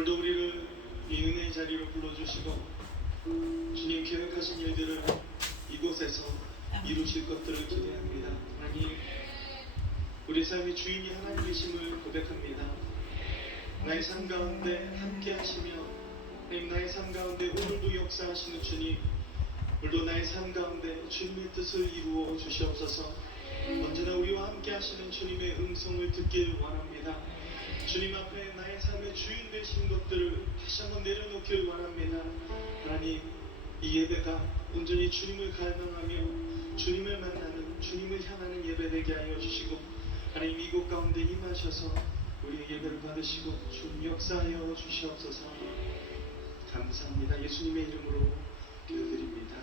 오늘도 우리를 이 은혜의 자리로 불러주시고 주님 계획하신 일들을 이곳에서 이루실 것들을 기대합니다. 하나님, 우리 삶의 주인이 하나님이심을 고백합니다. 나의 삶 가운데 함께 하시며 하나님, 나의 삶 가운데 오늘도 역사하시는 주님, 오늘도 나의 삶 가운데 주님의 뜻을 이루어 주시옵소서. 언제나 우리와 함께 하시는 주님의 음성을 듣길 원합니다. 주님 앞에 나의 삶의 주인 되신 것들을 다시 한번 내려놓길 원합니다. 하나님, 이 예배가 온전히 주님을 갈망하며 주님을 만나는, 주님을 향하는 예배 되게 하여 주시고, 하나님 이곳 가운데 임하셔서 우리의 예배를 받으시고 주님 역사하여 주시옵소서. 감사합니다. 예수님의 이름으로 기도드립니다.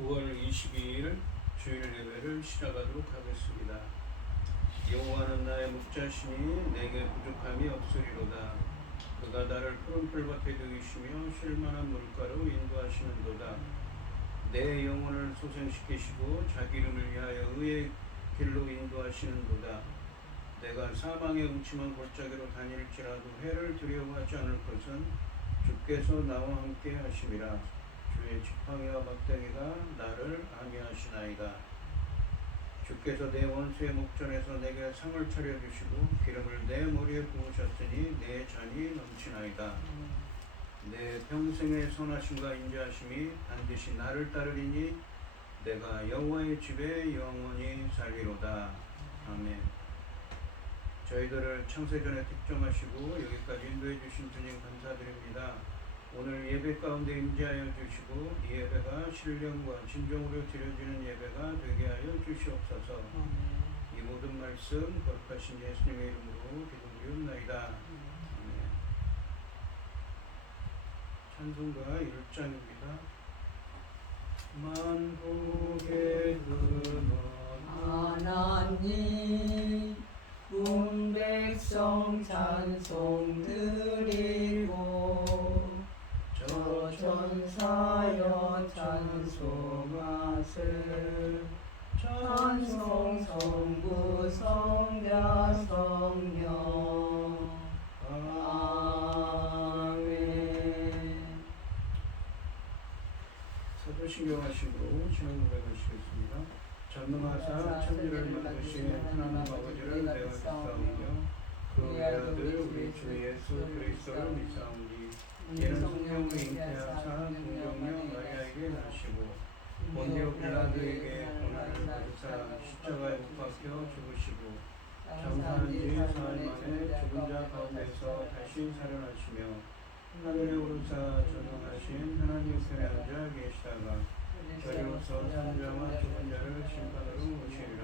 9월 22일 주일 예배를 시작하도록 하겠습니다. 여호와는 나의 목자시니 내게 부족함이 없으리로다. 그가 나를 푸른 풀밭에 두이시며 쉴만한 물가로 인도하시는도다. 내 영혼을 소생시키시고 자기 이름을 위하여 의의 길로 인도하시는도다. 내가 사망의 음침한 골짜기로 다닐지라도 해를 두려워하지 않을 것은 주께서 나와 함께 하심이라. 주의 지팡이와 막대기가 나를 안위하시나이다. 주께서 내 원수의 목전에서 내게 상을 차려주시고 기름을 내 머리에 부으셨으니 내 잔이 넘치나이다. 내 평생의 선하심과 인자하심이 반드시 나를 따르리니 내가 여호와의 집에 영원히 살리로다. 아멘. 저희들을 창세전에 특정하시고 여기까지 인도해 주신 주님 감사드립니다. 오늘 예배 가운데 임재하여 주시고 이 예배가 신령과 진정으로 드려지는 예배가 되게 하여 주시옵소서. 이 모든 말씀 거룩하신 예수님의 이름으로 기도드리옵나이다. 아멘. 찬송가 1장입니다. 만국의 근원 하나님 온 백성 찬송 드리고 저 천사여 찬송하세. 찬송 성부 성자 성령 아멘. 사도신경 하시고 신앙 고백하시겠습니다. 전능하사 천지를 만드신 하나님 아버지를 내가 믿사오며 그의 아들 우리 주 예수 그리스도를 믿사오니 이는 성령으로 잉태하사 동정녀 마리아에게 나시고 본디오 빌라도에게 고난을 받으사 십자가에 못 박혀 죽으시고 장사한 지 사흘 만에 죽은 자 가운데서 다시 살아나시며 하늘에 오르사 전능하신 하나님 편에 앉아 계시다가 저리로서 산자와 죽은 자를 심판으로 오시리라.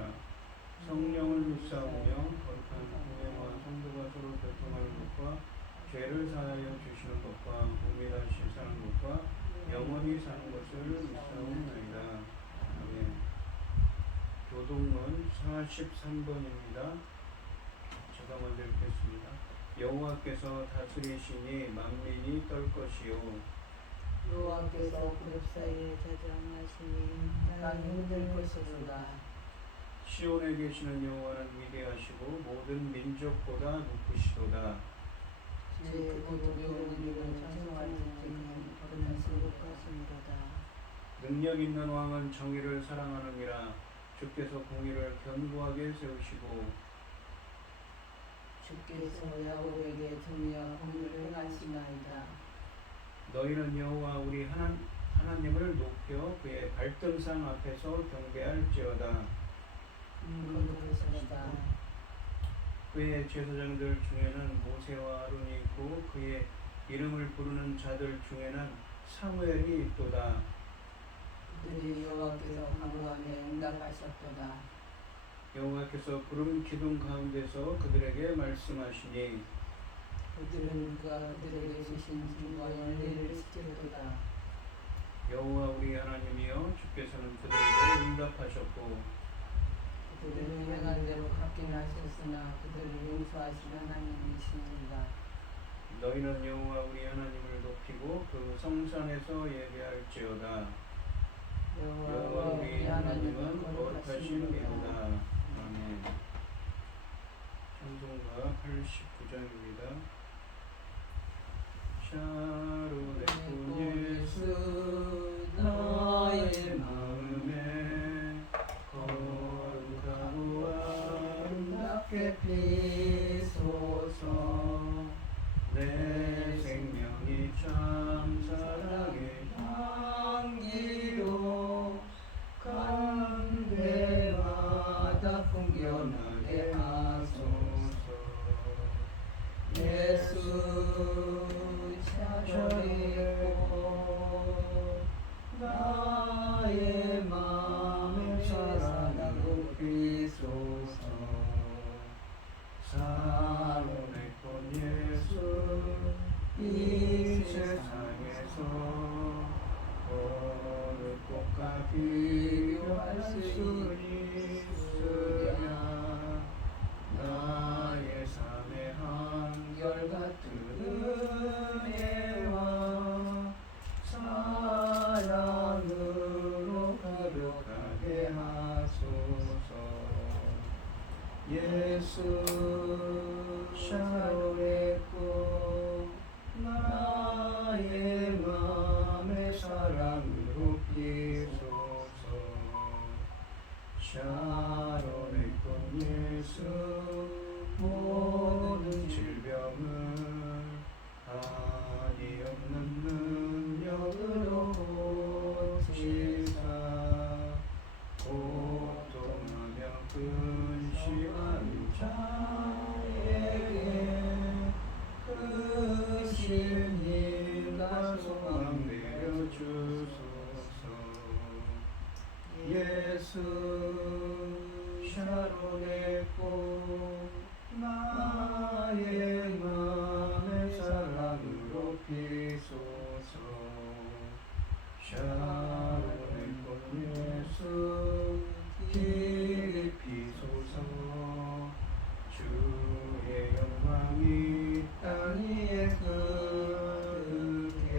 성령을 믿사오며 거룩한 공회와 성도가 서로 교통하는 것과 죄를 사하여 주시는 것과 몸이 다시 사는 것과 영원히 사는 것을 믿사옵나이다. 아멘. 교동문 43번입니다. 제가 먼저 읽겠습니다. 여호와께서 다스리시니 만민이 떨 것이요 여호와께서 그룹 사이에 자장하시니 땅이 흔들 것이로다. 시온에 계시는 여호와는 위대하시고 모든 민족보다 높으시도다. 제 고독여우님을 찬송할 때는 그는 승복하시니로다. 능력 있는 왕은 정의를 사랑하느니라. 주께서 공의를 견고하게 세우시고 주께서 야곱에게 정의와 공의를 행하시나이다. 너희는 여호와 우리 하나님을 높여 그의 발등상 앞에서 경배할지어다. 거룩하시다. 그의 제사장들 중에는 모세와 아론이 있고 그의 이름을 부르는 자들 중에는 사무엘이 있도다. 그들이 여호와께서 간구하며 응답하셨도다. 여호와께서 구름 기둥 가운데서 그들에게 말씀하시니 그들은 그가 그들에게 주신 증거와 열례를 지켰도다. 여호와 우리 하나님이여 주께서는 그들에게 응답하셨고 그들은 행한 대로 갚긴 하셨으나 그들을 용서하시는 하나님이시니라. 너희는 여호와 우리 하나님을 높이고 그 성산에서 예배할지어다. 여호와 우리 하나님은 거룩하신 이로다. 아멘. 찬송가 89장입니다. 샤론의 꾼 예수 나의 마음에 거룩하고 아름답게 피소서. 내 생명이 참 사랑의 향기로 간대마다 풍겨나게 하소서. 예수 찾아뵙고 비교할 수 있으랴. 나의 삶의 한결같은 은혜와 사랑으로 가득하게 하소서. 예수 샤론의 꽃 나의 맘의 사랑으로 피소서. 샤론의 꽃 예수 모든 질병을 한이 없는 능력으로 고치사 고통하며 근심한 자에게 크신 힘과 소망 내려주소서. 예수 샤론의 꽃 나의 맘의 사랑으로 피소서. 샤론의 꽃 예수 깊이소서. 주의 영광이 땅 위에 크게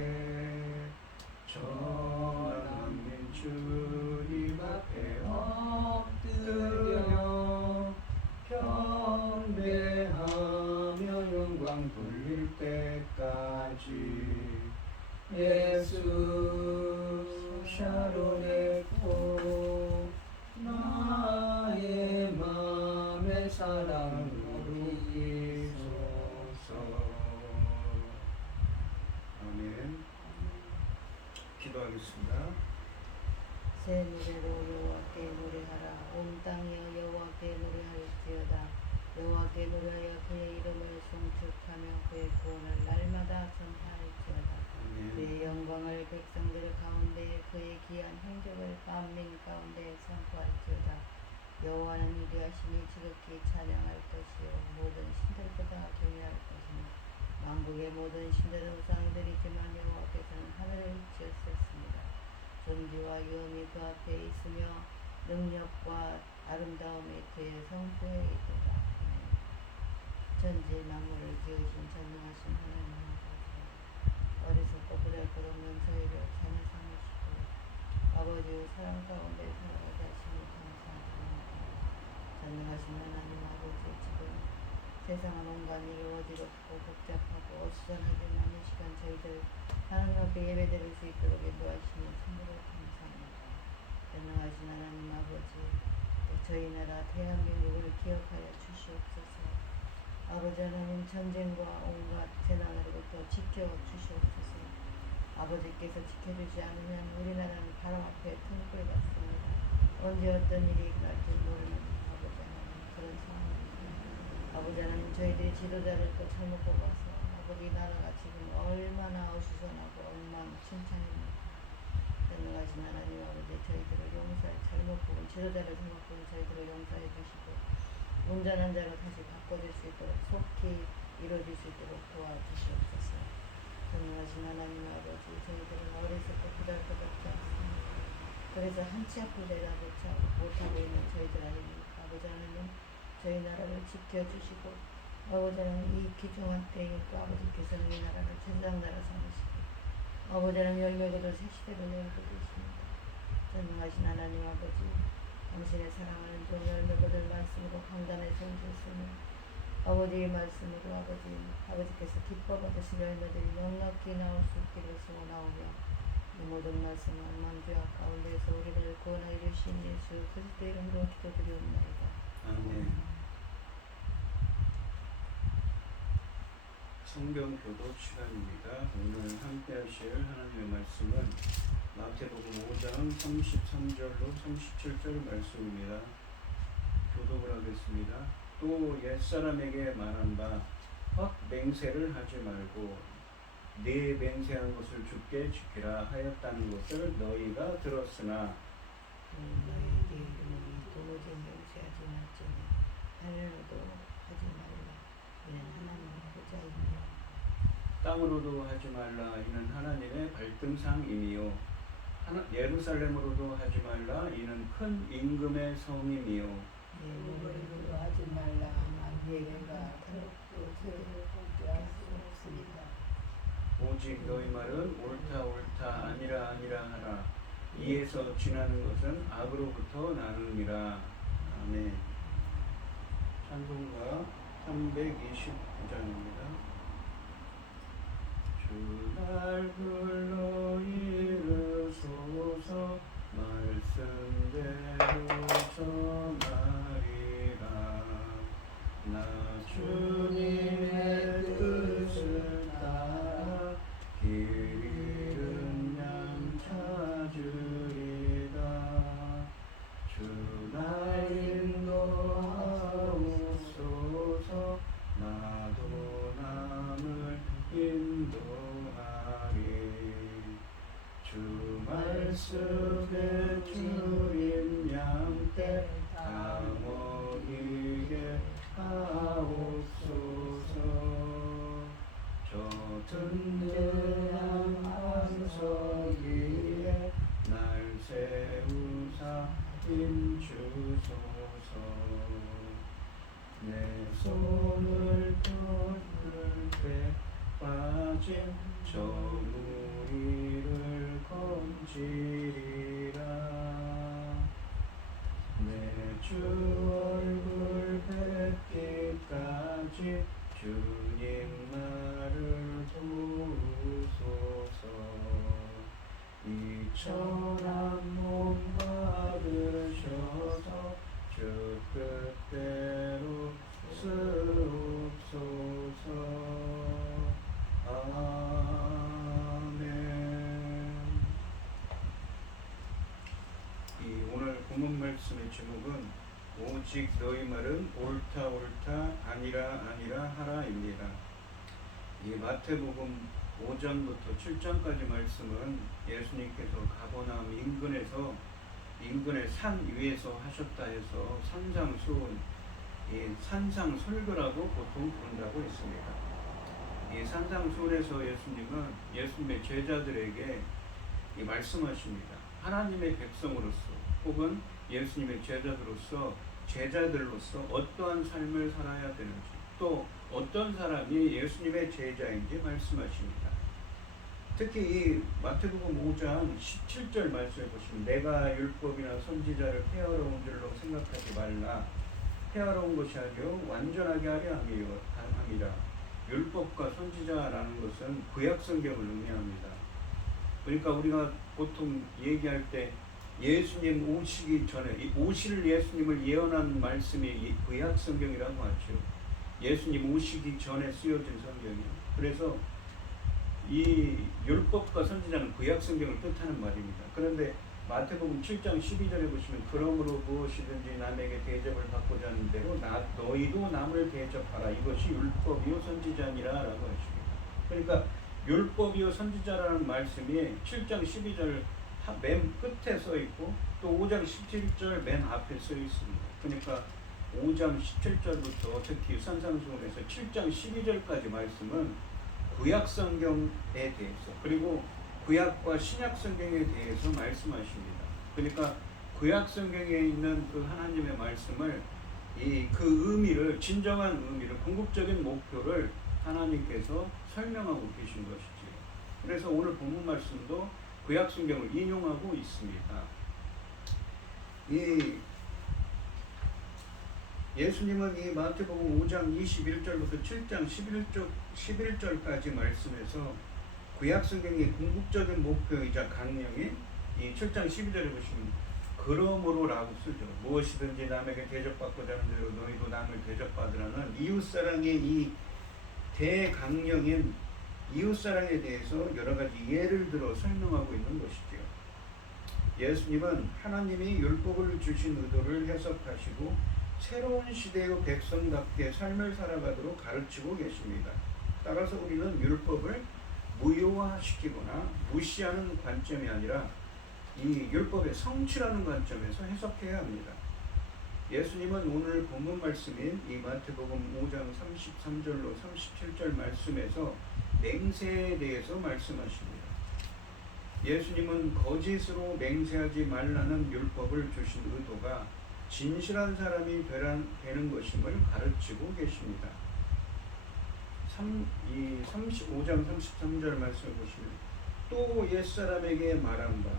전하는 주님 앞에 엎드려 경배하며 영광 돌릴 때까지. 예수 샤론의 꽃 나의 맘의 사랑으로 피소서. 아멘. 기도하겠습니다. 새 노래로 여호와께 노래하라. 온 땅이여 여호와께 노래할지어다. 여호와께 노래하여 그의 이름을 송축하며 그의 구원을 날마다 전파할지어다. 그의 영광을 백성들 가운데 그의 귀한 행적을 만민 가운데 선포할지어다. 여호와는 위대하시니 지극히 찬양할 것이요 모든 신들보다 경외할 것이며 만국의 모든 신들은 우상을 드리지만 여호와께서는 하늘을 지었었습니다. 존귀와 위엄이 그 앞에 있으며 능력과 아름다움이 그의 성소에 있도다. 전지 만물을 지으신 전능하신 하나님 아버지, 어리석고 보잘것없는 저희를 자녀 삼으시고 아버지의 사랑 가운데 살아가게 하시니 감사합니다. 전능하신 하나님 아버지, 지금 세상은 온갖 일로 어지럽고 복잡하고 어수선하게 많은 시간 저희들 하나님 앞에 예배드릴 수 있도록 인도하시니 참으로 감사합니다. 전능하신 하나님 아버지, 저희 나라 대한민국을 기억하여 주시옵소서. 아버지 하나님, 전쟁과 온갖 재난으로부터 지켜주시옵소서. 아버지께서 지켜주지 않으면 우리나라는 바로 앞에 등불 같습니다. 언제 어떤 일이 일어날지 모르는 아버지 하나님, 그런 상황입니다. 아버지 하나님, 저희들이 지도자를 또 잘못 뽑아서 아버지 나라가 지금 얼마나 어수선하고 엉망진창입니다. 전능하신 하나님 아버지, 저희들을 용서해, 잘못 뽑은 지도자를 잘못 뽑은 저희들을 용서해 주시고 온전한 자로 다시 바꿔줄 수 있도록 속히 이루어질 수 있도록 도와주시옵소서. 전능하신 하나님 아버지, 저희들은 어리석고 보잘것없지 않습니다. 그래서 한치 앞을 내다보지 못하고 있는 저희들 아닙니까? 아버지 하나님, 저희 나라를 지켜주시고 아버지 하나님, 이 귀중한 때에 또 아버지께서는 이 나라를 제사장 나라 삼으시고 아버지 하나님, 열매 거둘 새 시대를 열고 계십니다. 전능하신 하나님 아버지, 당신의 사랑하는 종 열매 거둘 말씀으로 강단에 서주셨으며 아버지의 말씀으로 아버지께서 기뻐 받으신 열매들이 넉넉히 나올 수 있기를 소원하오며 이 모든 말씀은 만주와 가운데서 우리를 구원하여 주신 예수 그리스도 이름으로 기도드리옵나이다. 아멘. 성경 교독 시간입니다. 오늘 함께 하실 하나님의 말씀은 마태복음 5장 33절로 37절 말씀입니다. 교독을 하겠습니다. 또 옛사람에게 말한 바 맹세를 하지 말고 네 맹세한 것을 주께 지키라 하였다는 것을 너희가 들었으나 너희에게 이르노니 도무지 맹세하지 말지니 하늘로도 하지 말라. 이는 하나님의 보좌이니라. 땅으로도 하지 말라. 이는 하나님의 발등상이니요 예루살렘으로도 하지 말라. 이는 큰 임금의 성임이요. 내 몸으로 하지 말라. 만민가 더럽고 죄를 할수 없으리다. 오직 너희 말은 옳다 옳다 아니라 아니라 하라. 이에서 지나는 것은 악으로부터 나느니라. 아멘. 찬송가 329장입니다. 주 날 불러 이르소서 말씀대로 전하리라. 나 주님의 뜻을 따라 길 잃은 양 찾으리라. 주 날 인도하옵소서. 나도 남을 인도하리. 주 말씀에 주린 양떼 다 먹이게 하옵소서. 저 든든한 반석 위에 날 세우사 힘주소서. 내 손을 뻗을 때 빠진 저 무리를 건지리라. 내 주 얼굴 뵙기까지 주님 나를 도우소서. 이 천한 몸 받으셔서 주 뜻대로 쓰옵소서. 아멘. 이 오늘 본문 말씀의 제목은 오직 너희 말은 옳다 옳다 아니라 아니라 하라입니다. 이 마태복음 5장부터 7장까지 말씀은 예수님께서 가버나움 인근의 산 위에서 하셨다 해서 산상수훈, 이 산상설교라고 보통 부른다고 했습니다. 이 산상수훈에서 예수님은 예수님의 제자들에게 이 말씀하십니다. 하나님의 백성으로서 혹은 예수님의 제자들로서 어떠한 삶을 살아야 되는지, 또 어떤 사람이 예수님의 제자인지 말씀하십니다. 특히 이 마태복음 5장 17절 말씀해 보시면 내가 율법이나 선지자를 폐하러 온 줄로 생각하지 말라. 폐하러 온 것이 아니요 완전하게 하려 함이라. 율법과 선지자라는 것은 구약 성경을 의미합니다. 그러니까 우리가 보통 얘기할 때 예수님 오시기 전에 오실 예수님을 예언한 말씀이 이 구약 성경이라고 하죠. 예수님 오시기 전에 쓰여진 성경이요. 그래서 이 율법과 선지자는 구약 성경을 뜻하는 말입니다. 그런데 마태복음 7장 12절에 보시면 그러므로 무엇이든지 남에게 대접을 받고자 하는 대로 너희도 남을 대접하라. 이것이 율법이요 선지자니라 라고 하십니다. 그러니까 율법이요 선지자라는 말씀이 7장 12절 맨 끝에 써 있고 또 5장 17절 맨 앞에 써 있습니다. 그러니까 5장 17절부터 특히 산상수훈에서 7장 12절까지 말씀은 구약 성경에 대해서 그리고 구약과 신약 성경에 대해서 말씀하십니다. 그러니까 구약 성경에 있는 그 하나님의 말씀을 그 의미를 진정한 의미를 궁극적인 목표를 하나님께서 설명하고 계신 것이지요. 그래서 오늘 본문 말씀도 구약 성경을 인용하고 있습니다. 예수님은 이 마태복음 5장 21절부터 7장 11절까지 말씀에서 구약 성경의 궁극적인 목표이자 강령인 이 7장 12절에 보시면 그러므로라고 쓰죠. 무엇이든지 남에게 대접받고자 하는 대로 너희도 남을 대접받으라는 이웃사랑의 이 대강령인 이웃사랑에 대해서 여러 가지 예를 들어 설명하고 있는 것이죠. 예수님은 하나님이 율법을 주신 의도를 해석하시고 새로운 시대의 백성답게 삶을 살아가도록 가르치고 계십니다. 따라서 우리는 율법을 무효화시키거나 무시하는 관점이 아니라 이 율법의 성취라는 관점에서 해석해야 합니다. 예수님은 오늘 본문 말씀인 이 마태복음 5장 33절로 37절 말씀에서 맹세에 대해서 말씀하십니다. 예수님은 거짓으로 맹세하지 말라는 율법을 주신 의도가 진실한 사람이 되는 것임을 가르치고 계십니다. 35장 33절 말씀을 보시면 또 옛사람에게 말한 바,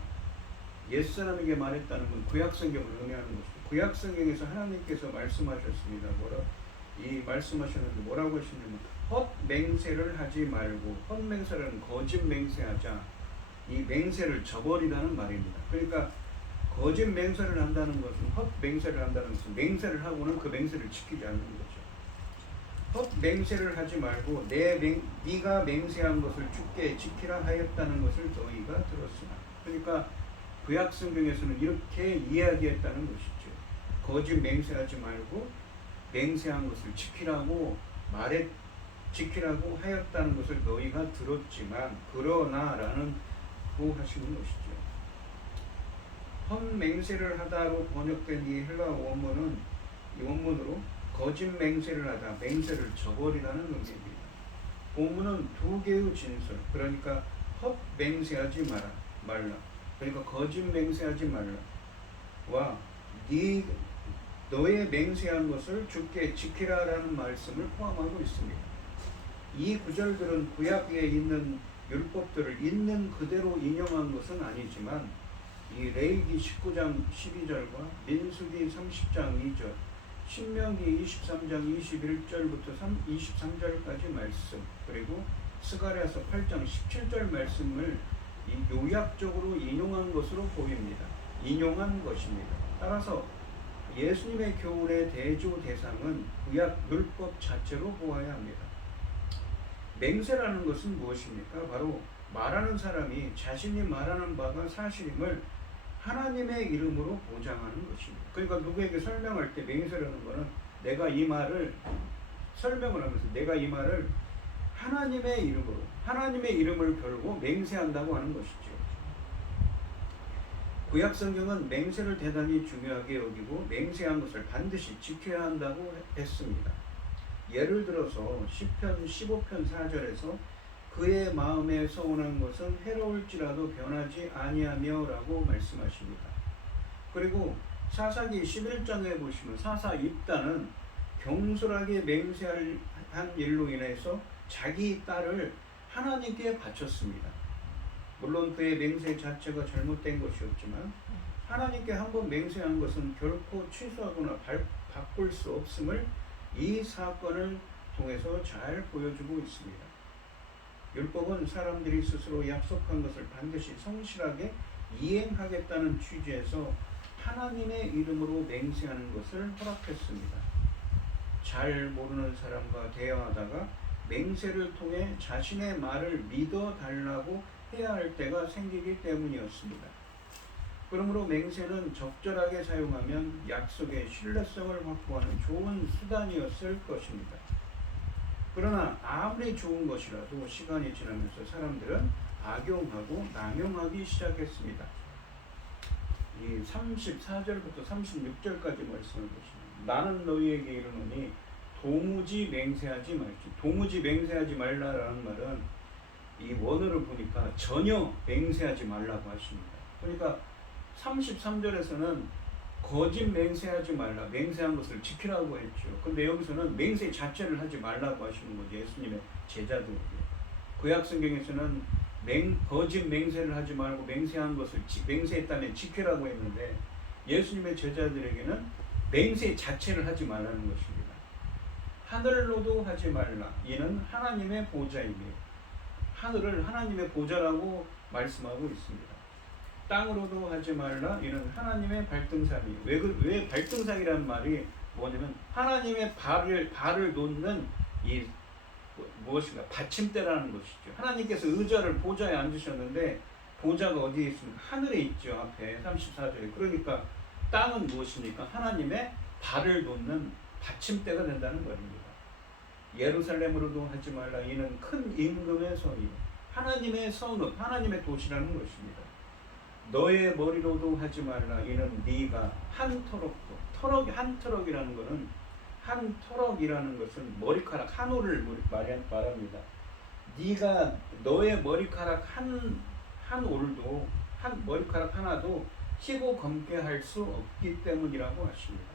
옛사람에게 말했다는 건 구약성경을 의미하는 것이죠. 구약성경에서 하나님께서 말씀하셨습니다. 말씀하셨는데 뭐라고 하시냐면 헛맹세를 하지 말고, 헛맹세라는 거짓 맹세하자, 이 맹세를 저버리라는 말입니다. 그러니까 거짓 맹세를 한다는 것은, 헛맹세를 한다는 것은 맹세를 하고는 그 맹세를 지키지 않는 거죠. 헛맹세를 하지 말고 네가 맹세한 것을 주께 지키라 하였다는 것을 너희가 들었으나. 그러니까 구약 성경에서는 이렇게 이야기했다는 것이죠. 거짓 맹세하지 말고 맹세한 것을 지키라고 하였다는 것을 너희가 들었지만 그러나라는 고 하시는 것이죠. 헛맹세를 하다로 번역된 이 헬라어 원문으로 거짓 맹세를 하다, 맹세를 저버리라는 의미입니다. 본문은 두 개의 진술, 그러니까 헛맹세하지 말라, 그러니까 거짓 맹세하지 말라와 너의 맹세한 것을 주께 지키라라는 말씀을 포함하고 있습니다. 이 구절들은 구약에 있는 율법들을 있는 그대로 인용한 것은 아니지만 이 레위기 19장 12절과 민수기 30장 2절, 신명기 23장 21절부터 23절까지 말씀, 그리고 스가랴서 8장 17절 말씀을 요약적으로 인용한 것으로 보입니다. 인용한 것입니다. 따라서 예수님의 교훈의 대조 대상은 구약 율법 자체로 보아야 합니다. 맹세라는 것은 무엇입니까? 바로 말하는 사람이 자신이 말하는 바가 사실임을 하나님의 이름으로 보장하는 것입니다. 그러니까 누구에게 설명할 때 맹세라는 것은 내가 이 말을 설명을 하면서 내가 이 말을 하나님의 이름으로, 하나님의 이름을 걸고 맹세한다고 하는 것이죠. 구약 성경은 맹세를 대단히 중요하게 여기고 맹세한 것을 반드시 지켜야 한다고 했습니다. 예를 들어서 시편 15편 4절에서 그의 마음에 서운한 것은 해로울지라도 변하지 아니하며 라고 말씀하십니다. 그리고 사사기 11장에 보시면 사사 입다는 경솔하게 맹세한 일로 인해서 자기 딸을 하나님께 바쳤습니다. 물론 그의 맹세 자체가 잘못된 것이었지만 하나님께 한번 맹세한 것은 결코 취소하거나 바꿀 수 없음을 이 사건을 통해서 잘 보여주고 있습니다. 율법은 사람들이 스스로 약속한 것을 반드시 성실하게 이행하겠다는 취지에서 하나님의 이름으로 맹세하는 것을 허락했습니다. 잘 모르는 사람과 대화하다가 맹세를 통해 자신의 말을 믿어달라고 해야 할 때가 생기기 때문이었습니다. 그러므로 맹세는 적절하게 사용하면 약속의 신뢰성을 확보하는 좋은 수단이었을 것입니다. 그러나 아무리 좋은 것이라도 시간이 지나면서 사람들은 악용하고 남용하기 시작했습니다. 이 34절부터 36절까지 말씀을 보시면 나는 너희에게 이르노니 도무지 맹세하지 말지. 도무지 맹세하지 말라라는 말은 이 원어를 보니까 전혀 맹세하지 말라고 하십니다. 그러니까 33절에서는 거짓 맹세하지 말라, 맹세한 것을 지키라고 했죠. 근데 여기서는 맹세 자체를 하지 말라고 하시는 거죠. 예수님의 제자들에게. 구약 성경에서는 거짓 맹세를 하지 말고 맹세한 것을 맹세했다면 지키라고 했는데 예수님의 제자들에게는 맹세 자체를 하지 말라는 것입니다. 하늘로도 하지 말라. 이는 하나님의 보좌이며 하늘을 하나님의 보좌라고 말씀하고 있습니다. 땅으로도 하지 말라. 이는 하나님의 발등상이에요. 왜 발등상이라는 말이 뭐냐면 하나님의 발을 놓는 이 무엇인가 받침대라는 것이죠. 하나님께서 의자를 보좌에 앉으셨는데 보좌가 어디에 있습니까? 하늘에 있죠. 앞에 34절에. 그러니까 땅은 무엇입니까? 하나님의 발을 놓는 받침대가 된다는 말입니다. 예루살렘으로도 하지 말라. 이는 큰 임금의 성이요 하나님의 성읍, 하나님의 도시라는 것입니다. 너의 머리로도 하지 말라. 이는 네가 한 터럭이라는 것은 한 터럭이라는 것은 머리카락 한 올을 말합니다. 네가 너의 머리카락 한 한 올도 한 머리카락 하나도 희고 검게 할 수 없기 때문이라고 하십니다.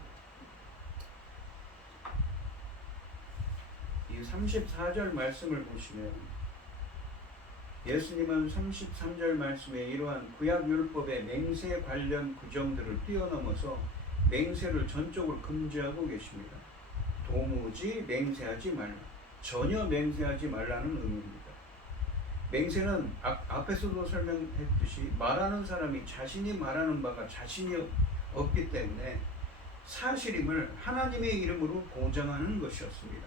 이 34절 말씀을 보시면 예수님은 33절 말씀에 이러한 구약 율법의 맹세 관련 규정들을 뛰어넘어서 맹세를 전적으로 금지하고 계십니다. 도무지 맹세하지 말라. 전혀 맹세하지 말라는 의미입니다. 맹세는 앞에서도 설명했듯이 말하는 사람이 자신이 말하는 바가 자신이 없기 때문에 사실임을 하나님의 이름으로 보장하는 것이었습니다.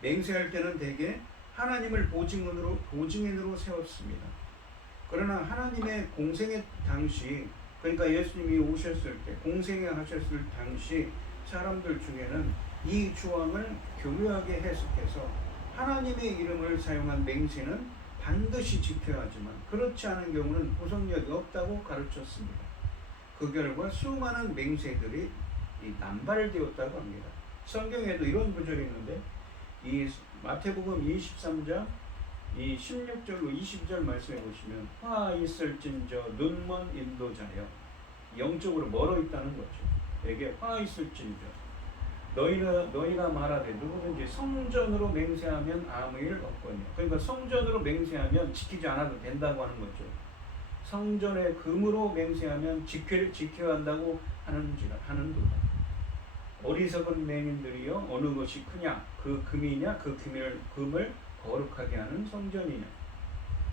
맹세할 때는 대개 하나님을 보증인으로 세웠습니다. 그러나 하나님의 공생의 당시, 그러니까 예수님이 오셨을 때 공생에 하셨을 당시 사람들 중에는 이 조항을 교묘하게 해석해서 하나님의 이름을 사용한 맹세는 반드시 지켜야 하지만 그렇지 않은 경우는 구속력이 없다고 가르쳤습니다. 그 결과 수많은 맹세들이 남발되었다고 합니다. 성경에도 이런 구절이 있는데 이 마태복음 23장 이 16절로 20절 말씀해 보시면 화 있을진저 눈먼 인도자여, 영적으로 멀어 있다는 거죠. 에게 화 있을진저 너희가 말하되 누구든지 성전으로 맹세하면 아무 일 없거니와. 그러니까 성전으로 맹세하면 지키지 않아도 된다고 하는 거죠. 성전의 금으로 맹세하면 지켜야 한다고 하는도다. 어리석은 맹인들이여 어느 것이 크냐, 그 금이냐, 그 금을 거룩하게 하는 성전이냐.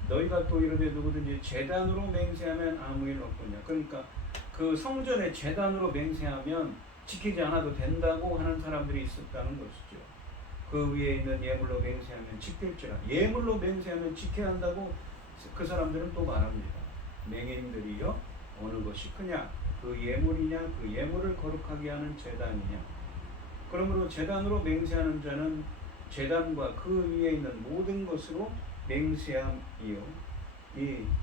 너희가 또 이르되 누구든지 제단으로 맹세하면 아무 일 없거냐. 그러니까 그 성전의 제단으로 맹세하면 지키지 않아도 된다고 하는 사람들이 있었다는 것이죠. 그 위에 있는 예물로 맹세하면 지킬지라. 예물로 맹세하면 지켜야 한다고 그 사람들은 또 말합니다. 맹인들이여 어느 것이 크냐, 그 예물이냐, 그 예물을 거룩하게 하는 제단이냐. 그러므로 제단으로 맹세하는 자는 제단과 그 위에 있는 모든 것으로 맹세함이요.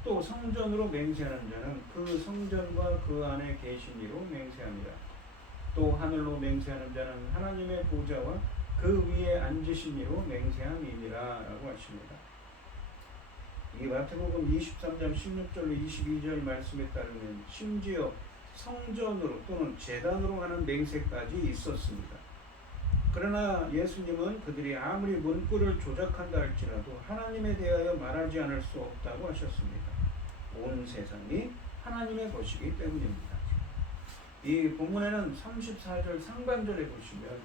또 성전으로 맹세하는 자는 그 성전과 그 안에 계신 이로 맹세합니다. 또 하늘로 맹세하는 자는 하나님의 보좌와 그 위에 앉으신 이로 맹세함이니라 라고 하십니다. 이 마태복음 23장 16절로 22절 말씀에 따르면 심지어 성전으로 또는 제단으로 하는 맹세까지 있었습니다. 그러나 예수님은 그들이 아무리 문구를 조작한다 할지라도 하나님에 대하여 말하지 않을 수 없다고 하셨습니다. 온 세상이 하나님의 것이기 때문입니다. 이 본문에는 34절 상반절에 보시면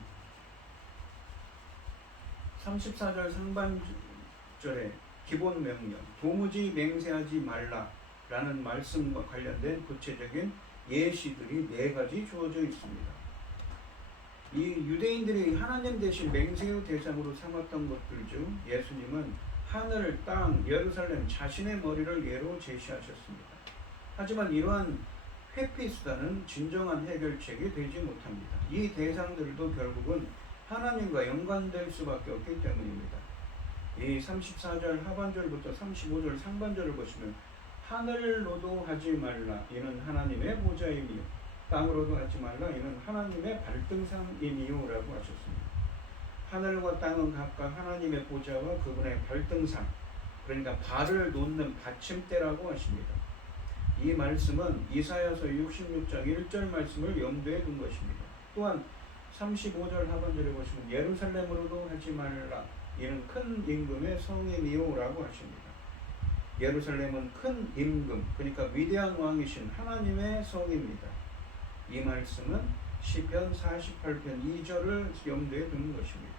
34절 상반절에 기본 명령, 도무지 맹세하지 말라라는 말씀과 관련된 구체적인 예시들이 4가지 주어져 있습니다. 이 유대인들이 하나님 대신 맹세의 대상으로 삼았던 것들 중 예수님은 하늘, 땅, 예루살렘 자신의 머리를 예로 제시하셨습니다. 하지만 이러한 회피수단은 진정한 해결책이 되지 못합니다. 이 대상들도 결국은 하나님과 연관될 수밖에 없기 때문입니다. 이 34절 하반절부터 35절 상반절을 보시면 하늘로도 하지 말라 이는 하나님의 보좌이미요, 땅으로도 하지 말라 이는 하나님의 발등상이미요 라고 하셨습니다. 하늘과 땅은 각각 하나님의 보좌와 그분의 발등상, 그러니까 발을 놓는 받침대라고 하십니다. 이 말씀은 이사야서 66장 1절 말씀을 염두에 둔 것입니다. 또한 35절 하반절에 보시면 예루살렘으로도 하지 말라 이는 큰 임금의 성이니요 라고 하십니다. 예루살렘은 큰 임금, 그러니까 위대한 왕이신 하나님의 성입니다. 이 말씀은 시편 48편 2절을 염두에 두는 것입니다.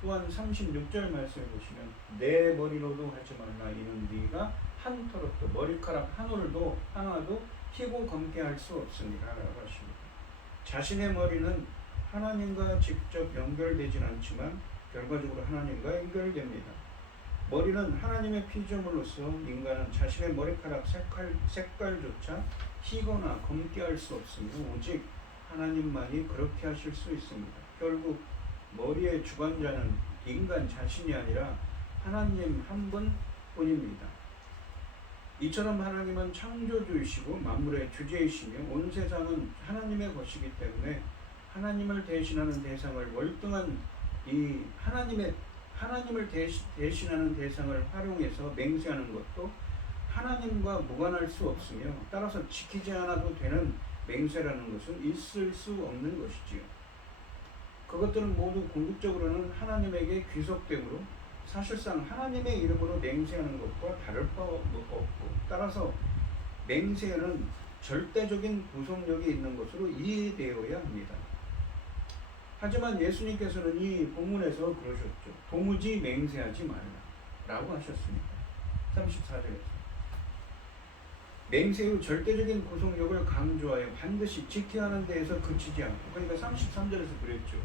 또한 36절 말씀에 보시면 내 머리로도 하지 말라 이는 네가 한 털옷도 머리카락 하나도 희고 검게 할 수 없으니라 라고 하십니다. 자신의 머리는 하나님과 직접 연결되진 않지만 결과적으로 하나님과 연결됩니다. 머리는 하나님의 피조물로서 인간은 자신의 머리카락 색깔조차 희거나 검게 할 수 없으며 오직 하나님만이 그렇게 하실 수 있습니다. 결국 머리의 주관자는 인간 자신이 아니라 하나님 한 분뿐입니다. 이처럼 하나님은 창조주이시고 만물의 주제이시며 온 세상은 하나님의 것이기 때문에 하나님을 대신하는 대상을 월등한 이 하나님을 대신하는 대상을 활용해서 맹세하는 것도 하나님과 무관할 수 없으며 따라서 지키지 않아도 되는 맹세라는 것은 있을 수 없는 것이지요. 그것들은 모두 궁극적으로는 하나님에게 귀속되므로 사실상 하나님의 이름으로 맹세하는 것과 다를 바 없고, 따라서 맹세는 절대적인 구속력이 있는 것으로 이해되어야 합니다. 하지만 예수님께서는 이 본문에서 그러셨죠. 도무지 맹세하지 말라 라고 하셨습니다. 34절에서 맹세의 절대적인 구속력을 강조하여 반드시 지켜야 하는 데에서 그치지 않고, 그러니까 33절에서 그랬죠.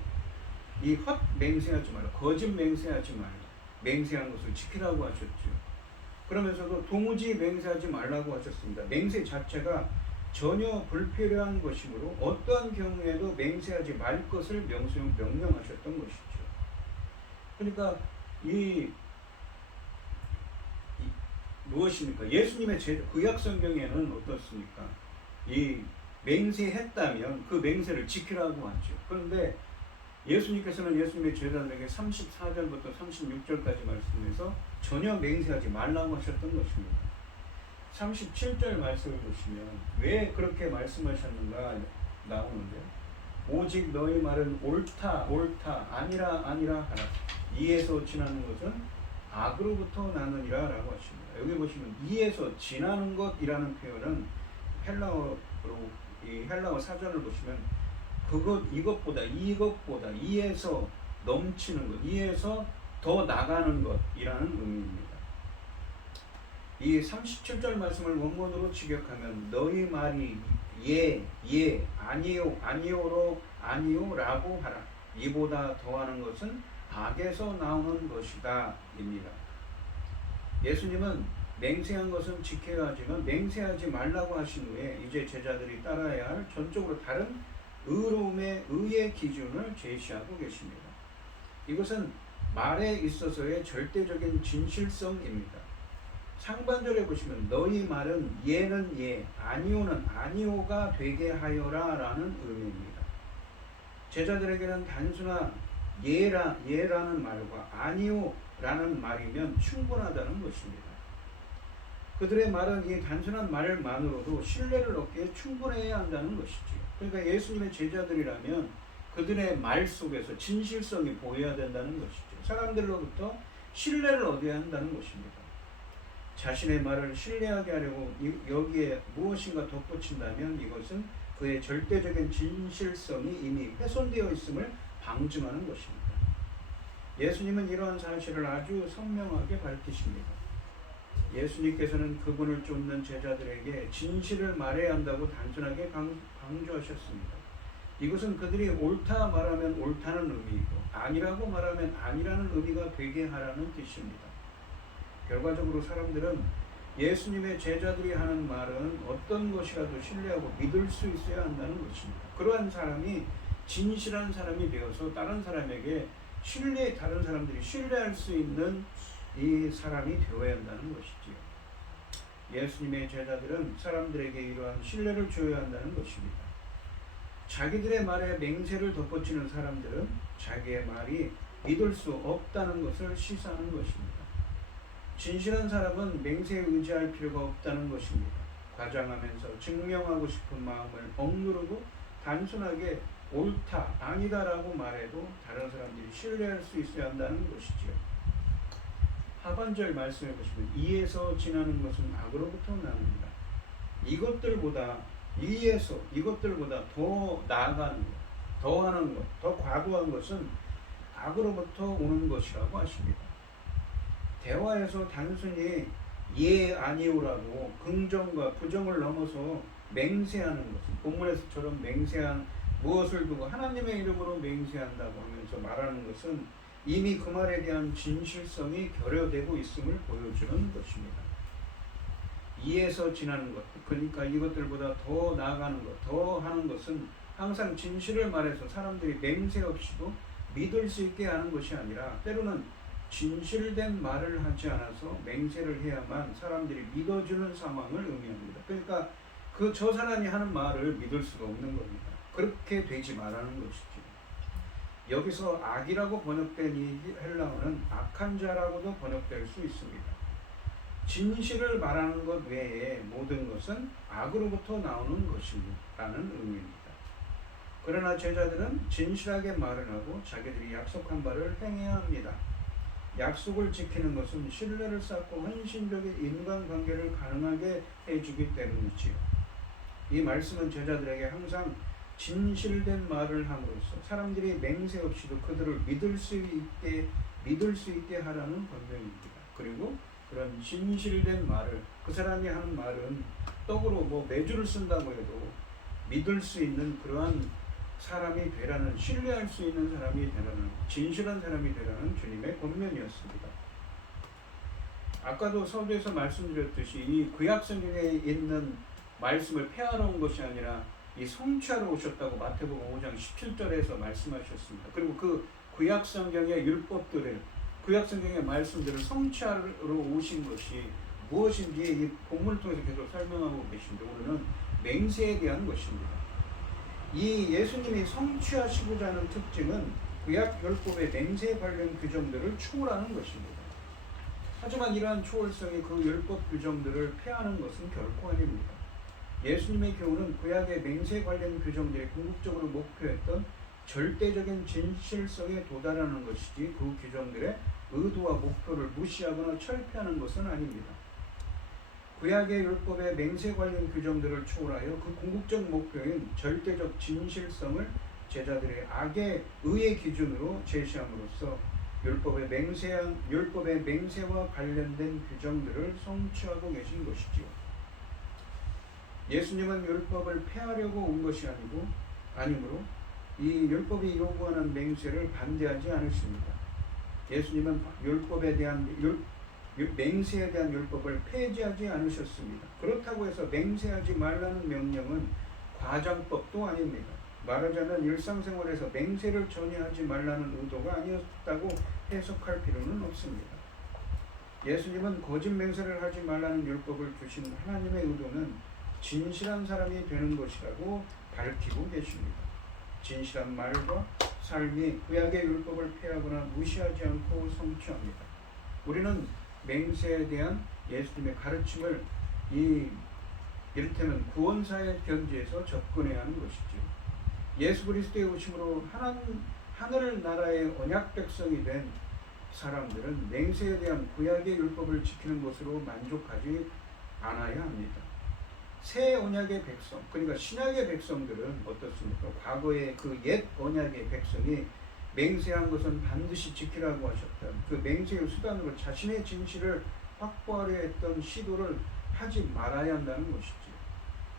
이 헛 맹세하지 말라, 거짓 맹세하지 말라, 맹세한 것을 지키라고 하셨죠. 그러면서도 도무지 맹세하지 말라고 하셨습니다. 맹세 자체가 전혀 불필요한 것이므로 어떠한 경우에도 맹세하지 말 것을 명령하셨던 것이죠. 그러니까 무엇입니까? 예수님의 구약 성경에는 어떻습니까? 이 맹세했다면 그 맹세를 지키라고 하죠. 그런데 예수님께서는 예수님의 제자들에게 34절부터 36절까지 말씀해서 전혀 맹세하지 말라고 하셨던 것입니다. 37절 말씀을 보시면 왜 그렇게 말씀하셨는가 나오는데, 오직 너희 말은 옳다 옳다 아니라 아니라 하라. 이에서 지나는 것은 악으로부터 나느니라 라고 하십니다. 여기 보시면 이에서 지나는 것이라는 표현은 헬라어 사전을 보시면 이것보다 이에서 넘치는 것, 이에서 더 나가는 것이라는 의미입니다. 이 37절 말씀을 원문으로 직역하면 너희 말이 예 아니요라고 하라. 이보다 더하는 것은 악에서 나오는 것이다 입니다. 예수님은 맹세한 것은 지켜야 하지만 맹세하지 말라고 하신 후에 이제 제자들이 따라야 할 전적으로 다른 의의 기준을 제시하고 계십니다. 이것은 말에 있어서의 절대적인 진실성입니다. 상반절에 보시면 너희 말은 예는 예, 아니오는 아니오가 되게 하여라 라는 의미입니다. 제자들에게는 단순한 예라는 말과 아니오라는 말이면 충분하다는 것입니다. 그들의 말은 이 단순한 말만으로도 신뢰를 얻기에 충분해야 한다는 것이죠. 그러니까 예수님의 제자들이라면 그들의 말 속에서 진실성이 보여야 된다는 것이죠. 사람들로부터 신뢰를 얻어야 한다는 것입니다. 자신의 말을 신뢰하게 하려고 여기에 무엇인가 덧붙인다면 이것은 그의 절대적인 진실성이 이미 훼손되어 있음을 방증하는 것입니다. 예수님은 이러한 사실을 아주 선명하게 밝히십니다. 예수님께서는 그분을 쫓는 제자들에게 진실을 말해야 한다고 단순하게 강조하셨습니다. 이것은 그들이 옳다 말하면 옳다는 의미이고 아니라고 말하면 아니라는 의미가 되게 하라는 뜻입니다. 결과적으로 사람들은 예수님의 제자들이 하는 말은 어떤 것이라도 신뢰하고 믿을 수 있어야 한다는 것입니다. 그러한 사람이 진실한 사람이 되어서 다른 사람들이 신뢰할 수 있는 이 사람이 되어야 한다는 것이지요. 예수님의 제자들은 사람들에게 이러한 신뢰를 줘야 한다는 것입니다. 자기들의 말에 맹세를 덧붙이는 사람들은 자기의 말이 믿을 수 없다는 것을 시사하는 것입니다. 진실한 사람은 맹세에 의지할 필요가 없다는 것입니다. 과장하면서 증명하고 싶은 마음을 억누르고 단순하게 옳다, 아니다라고 말해도 다른 사람들이 신뢰할 수 있어야 한다는 것이지요. 하반절 말씀해 보시면 이에서 지나는 것은 악으로부터 나옵니다. 이것들보다 더 나아가는 것, 더 하는 것, 더 과도한 것은 악으로부터 오는 것이라고 하십니다. 대화에서 단순히 예 아니오라고 긍정과 부정을 넘어서 맹세하는 것은 본문에서처럼 무엇을 두고 하나님의 이름으로 맹세한다고 하면서 말하는 것은 이미 그 말에 대한 진실성이 결여되고 있음을 보여주는 것입니다. 이에서 지나는 것, 그러니까 이것들보다 더 나아가는 것, 더 하는 것은 항상 진실을 말해서 사람들이 맹세 없이도 믿을 수 있게 하는 것이 아니라 때로는 진실된 말을 하지 않아서 맹세를 해야만 사람들이 믿어주는 상황을 의미합니다. 그러니까 저 사람이 하는 말을 믿을 수가 없는 겁니다. 그렇게 되지 말라는 것이죠. 여기서 악이라고 번역된 이 헬라어는 악한 자라고도 번역될 수 있습니다. 진실을 말하는 것 외에 모든 것은 악으로부터 나오는 것이라는 의미입니다. 그러나 제자들은 진실하게 말을 하고 자기들이 약속한 바를 행해야 합니다. 약속을 지키는 것은 신뢰를 쌓고 헌신적인 인간관계를 가능하게 해주기 때문이지요. 이 말씀은 제자들에게 항상 진실된 말을 함으로써 사람들이 맹세 없이도 그들을 믿을 수 있게 하라는 권면입니다. 그리고 그런 진실된 말을, 그 사람이 하는 말은 떡으로 매주를 쓴다고 해도 믿을 수 있는 그러한 사람이 되라는, 신뢰할 수 있는 사람이 되라는, 진실한 사람이 되라는 주님의 권면이었습니다. 아까도 서두에서 말씀드렸듯이 이 구약 성경에 있는 말씀을 폐하러 온 것이 아니라 이 성취하러 오셨다고 마태복음 5장 17절에서 말씀하셨습니다. 그리고 그 구약 성경의 율법들을, 구약 성경의 말씀들을 성취하러 오신 것이 무엇인지 이 본문을 통해서 계속 설명하고 계신데, 오늘은 맹세에 대한 것입니다. 이 예수님이 성취하시고자 하는 특징은 구약 율법의 맹세 관련 규정들을 초월하는 것입니다. 하지만 이러한 초월성이 그 율법 규정들을 폐하는 것은 결코 아닙니다. 예수님의 교훈은 구약의 맹세 관련 규정들이 궁극적으로 목표했던 절대적인 진실성에 도달하는 것이지 그 규정들의 의도와 목표를 무시하거나 철폐하는 것은 아닙니다. 구약의 율법의 맹세 관련 규정들을 초월하여 그 궁극적 목표인 절대적 진실성을 제자들의 악의 의의 기준으로 제시함으로써 율법의 맹세와 관련된 규정들을 성취하고 계신 것이지요. 예수님은 율법을 폐하려고 온 것이 아니므로 이 율법이 요구하는 맹세를 반대하지 않으십니다. 예수님은 맹세에 대한 율법을 폐지하지 않으셨습니다. 그렇다고 해서 맹세하지 말라는 명령은 과장법도 아닙니다. 말하자면 일상생활에서 맹세를 전혀 하지 말라는 의도가 아니었다고 해석할 필요는 없습니다. 예수님은 거짓 맹세를 하지 말라는 율법을 주신 하나님의 의도는 진실한 사람이 되는 것이라고 밝히고 계십니다. 진실한 말과 삶이 구약의 율법을 폐하거나 무시하지 않고 성취합니다. 우리는 맹세에 대한 예수님의 가르침을 이를테면 구원사의 견지에서 접근해야 하는 것이죠. 예수 그리스도의 오심으로 하늘 나라의 언약 백성이 된 사람들은 맹세에 대한 구약의 율법을 지키는 것으로 만족하지 않아야 합니다. 새 언약의 백성, 그러니까 신약의 백성들은 어떻습니까? 과거의 그 옛 언약의 백성이 맹세한 것은 반드시 지키라고 하셨던 그 맹세의 수단으로 자신의 진실을 확보하려 했던 시도를 하지 말아야 한다는 것이죠.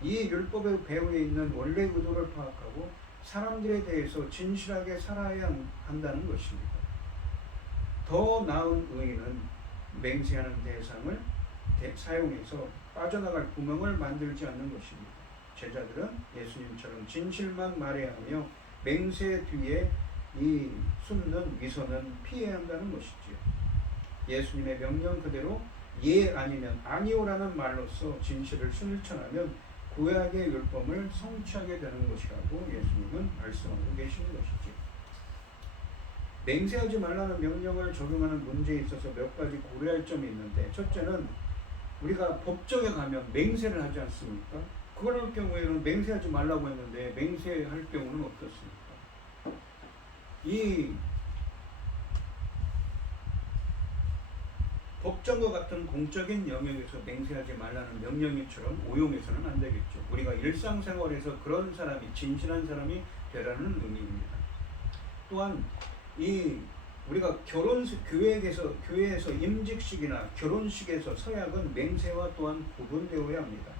이 율법의 배후에 있는 원래 의도를 파악하고 사람들에 대해서 진실하게 살아야 한다는 것입니다. 더 나은 의의는 맹세하는 대상을 사용해서 빠져나갈 구멍을 만들지 않는 것입니다. 제자들은 예수님처럼 진실만 말해야 하며 맹세 뒤에 이 숨는 위선은 피해야 한다는 것이지요. 예수님의 명령 그대로 예 아니면 아니오라는 말로써 진실을 실천하면 구약의 율법을 성취하게 되는 것이라고 예수님은 말씀하고 계시는 것이죠. 맹세하지 말라는 명령을 적용하는 문제에 있어서 몇 가지 고려할 점이 있는데, 첫째는 우리가 법정에 가면 맹세를 하지 않습니까? 그럴 경우에는 맹세하지 말라고 했는데 맹세할 경우는 어떻습니까? 이 법정과 같은 공적인 영역에서 맹세하지 말라는 명령처럼 오용해서는 안 되겠죠. 우리가 일상생활에서 그런 사람이, 진실한 사람이 되라는 의미입니다. 또한 우리가 교회에서 임직식이나 결혼식에서 서약은 맹세와 또한 구분되어야 합니다.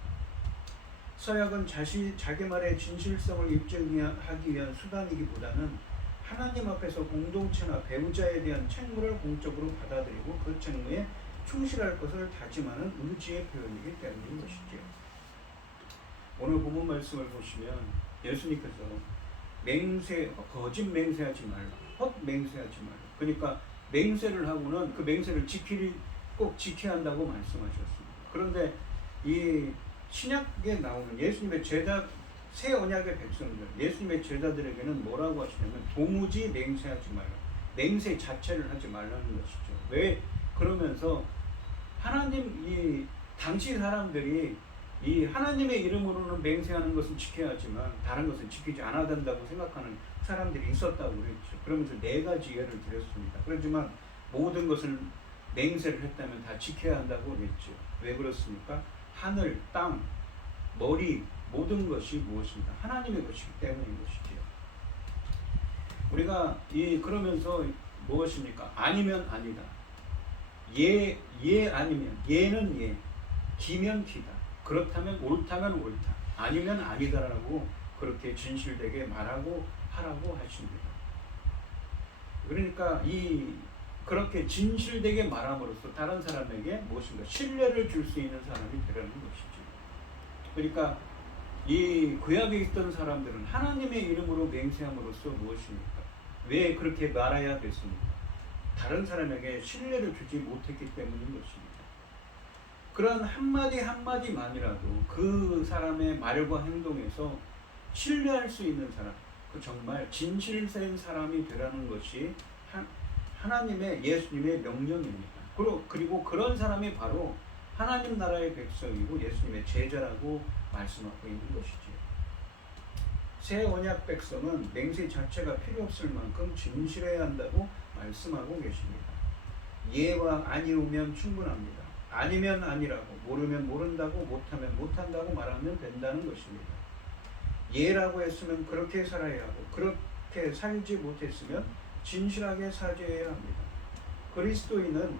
서약은 자기 말의 진실성을 입증하기 위한 수단이기보다는 하나님 앞에서 공동체나 배우자에 대한 책무를 공적으로 받아들이고 그 책무에 충실할 것을 다짐하는 의지의 표현이기 때문인 것이죠. 오늘 본문 말씀을 보시면 예수님께서 거짓 맹세하지 말라, 헛 맹세하지 말라. 그러니까 맹세를 하고는 그 맹세를 꼭 지켜야 한다고 말씀하셨습니다. 그런데 이 신약에 나오는 예수님의 새 언약의 백성들, 예수님의 제자들에게는 뭐라고 하시냐면 도무지 맹세하지 말라. 맹세 자체를 하지 말라는 것이죠. 왜? 그러면서 하나님 이 당시 사람들이 이 하나님의 이름으로는 맹세하는 것은 지켜야 하지만 다른 것은 지키지 않아야 된다고 생각하는 사람들이 있었다고 그랬죠. 그러면서 4가지 예를 드렸습니다. 그렇지만 모든 것을 맹세를 했다면 다 지켜야 한다고 그랬죠. 왜 그렇습니까? 하늘, 땅, 머리 모든 것이 무엇입니까? 하나님의 것이기 때문인 것이죠. 우리가 그러면서 무엇입니까? 아니면 아니다. 예 아니면 예는 예, 기면 기다. 그렇다면 옳다면 옳다. 아니면 아니다라고 그렇게 진실되게 말하고 하라고 하십니다. 그러니까 그렇게 진실되게 말함으로써 다른 사람에게 무엇인가 신뢰를 줄 수 있는 사람이 되라는 것이죠. 그러니까 이 구약에 있던 사람들은 하나님의 이름으로 맹세함으로써 무엇입니까? 왜 그렇게 말해야 됐습니까? 다른 사람에게 신뢰를 주지 못했기 때문인 것입니다. 그런 한마디 한마디만이라도 그 사람의 말과 행동에서 신뢰할 수 있는 사람, 그 정말 진실된 사람이 되라는 것이 하나님의 예수님의 명령입니다. 그리고 그런 사람이 바로 하나님 나라의 백성이고 예수님의 제자라고 말씀하고 있는 것이죠. 새 언약 백성은 맹세 자체가 필요 없을 만큼 진실해야 한다고 말씀하고 계십니다. 예와 아니오면 충분합니다. 아니면 아니라고, 모르면 모른다고, 못하면 못한다고 말하면 된다는 것입니다. 예라고 했으면 그렇게 살아야 하고 그렇게 살지 못했으면 진실하게 사죄해야 합니다. 그리스도인은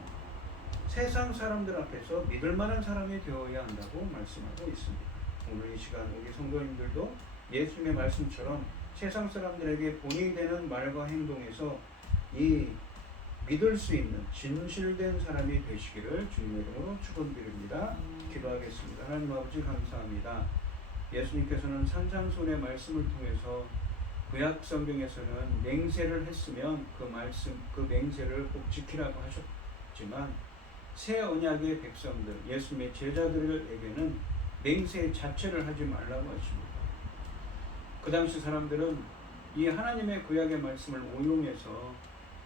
세상 사람들 앞에서 믿을 만한 사람이 되어야 한다고 말씀하고 있습니다. 오늘 이 시간 우리 성도님들도 예수님의 말씀처럼 세상 사람들에게 본이 되는 말과 행동에서 믿을 수 있는 진실된 사람이 되시기를 주님의 이름으로 축원드립니다. 기도하겠습니다. 하나님 아버지 감사합니다. 예수님께서는 산상수훈의 말씀을 통해서 구약 성경에서는 맹세를 했으면 그 맹세를 꼭 지키라고 하셨지만 새 언약의 백성들, 예수님의 제자들에게는 맹세 자체를 하지 말라고 하십니다. 그 당시 사람들은 이 하나님의 구약의 말씀을 오용해서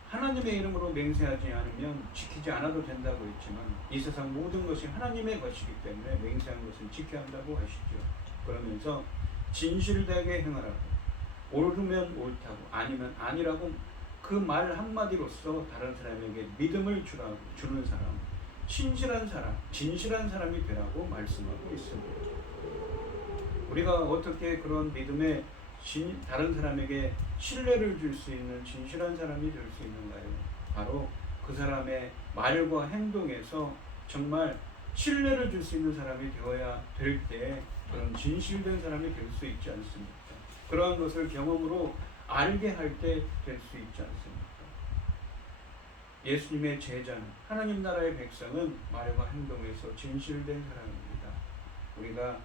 하나님의 이름으로 맹세하지 않으면 지키지 않아도 된다고 했지만 이 세상 모든 것이 하나님의 것이기 때문에 맹세한 것은 지켜야 한다고 하시죠. 그러면서 진실되게 행하라고, 옳으면 옳다고, 아니면 아니라고 그 말 한마디로써 다른 사람에게 믿음을 주는 사람, 신실한 사람, 진실한 사람이 되라고 말씀하고 있습니다. 우리가 어떻게 그런 믿음에 다른 사람에게 신뢰를 줄 수 있는 진실한 사람이 될 수 있는가요? 바로 그 사람의 말과 행동에서 정말 신뢰를 줄 수 있는 사람이 되어야 될 때 그런 진실된 사람이 될 수 있지 않습니까? 그러한 것을 경험으로 알게 할 때 될 수 있지 않습니까? 예수님의 제자는, 하나님 나라의 백성은 말과 행동에서 진실된 사람입니다. 우리가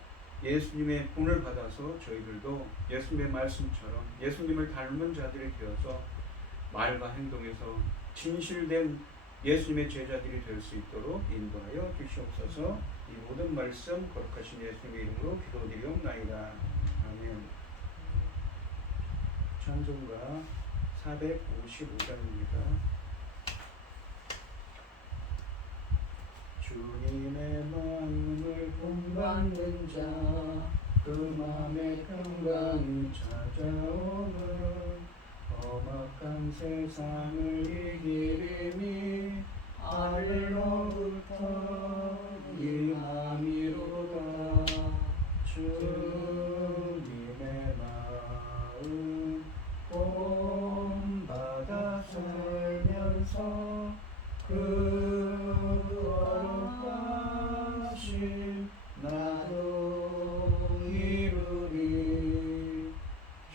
예수님의 본을 받아서 저희들도 예수님의 말씀처럼 예수님을 닮은 자들이 되어서 말과 행동에서 진실된 예수님의 제자들이 될 수 있도록 인도하여 주시옵소서. 이 모든 말씀 거룩하신 예수님의 이름으로 기도드리옵나이다. 아멘. 찬송가 455장입니다. 주님의 마음을 본받는 자, 그 마음의 평강이 찾아오는 험악한 세상을 이기리니 아래로부터 일함이로다. 주님의 마음 본받아 살면서 그 거룩하신 나도 이루리.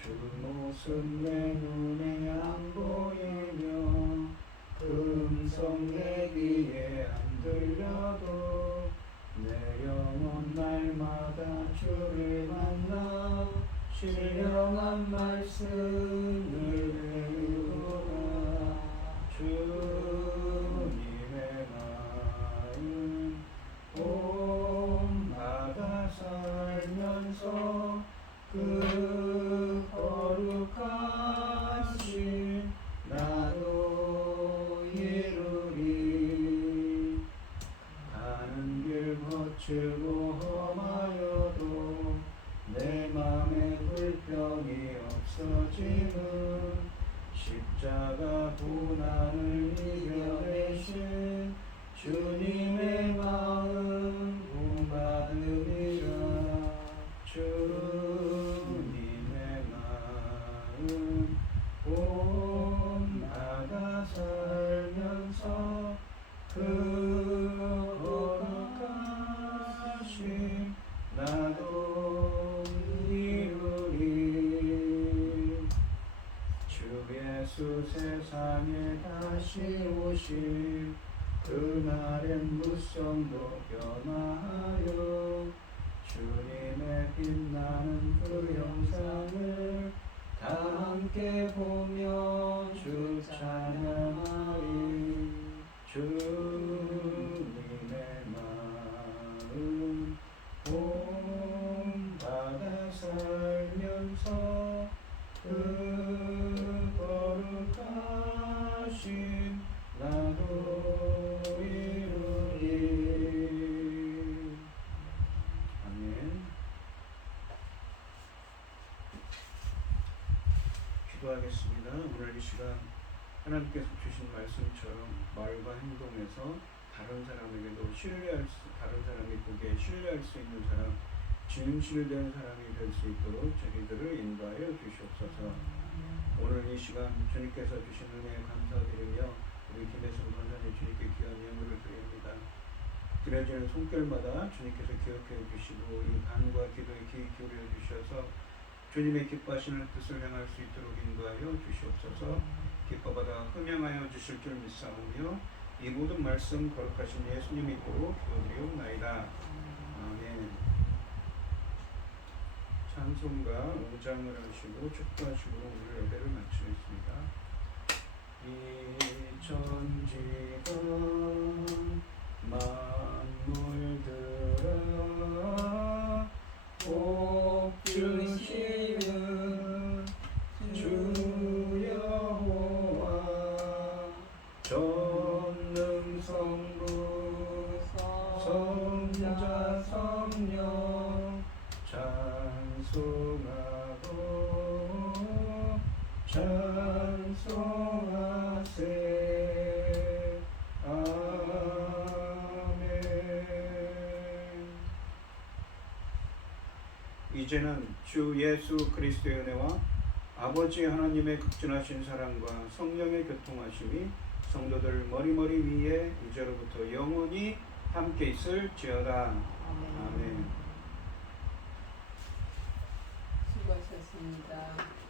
주 모습 내 눈에 안 보이며 음성 내 귀에 안 들려도 내 영혼 날마다 주를 만나 신령한 말씀을 배우라. 주님의 마음 본받아 살면서 그 거룩하신 나도 이루리. 세상에 다시 오실 그날엔 무성도 변화하여 주님의 빛나는 그 영상을 다 함께 보며 주 찬양하리. 주님의 마음 본받아 살면서 그 거룩하신 나도 이루리. 아멘. 기도하겠습니다. 오늘 이 시간 하나님께서 주신 말씀처럼 말과 행동에서 다른 사람에게도 다른 사람이 보기에 신뢰할 수 있는 사람, 진실된 사람이 될 수 있도록 저희들을 인도하여 주시옵소서. 오늘 이 시간 주님께서 주신 은혜에 감사드리며 우리 김혜성 권사님 주님께 귀한 예물을 드립니다. 드려지는 손길마다 주님께서 기억해 주시고 이 간과 기도에 귀 기울여 주셔서 주님의 기뻐하시는 뜻을 행할 수 있도록 인도하여 주시옵소서. 기뻐받아 흠양하여 주실 줄 믿사오며 이 모든 말씀 거룩하신 예수님 믿고 기도드리옵나이다. 아멘. 찬송가 5장을 하시고 축도하시고 오늘 예배를 마치겠습니다. 이 천지가 만물들아 복 주시는 주 여호와 전능성부 성자 성령 찬송하고 찬송하세. 아멘. 이제는 주 예수 그리스도의 은혜와 아버지 하나님의 극진하신 사랑과 성령의 교통하심이 성도들 머리머리 위에 이제로부터 영원히 함께 있을지어다. 아멘. 수고하셨습니다.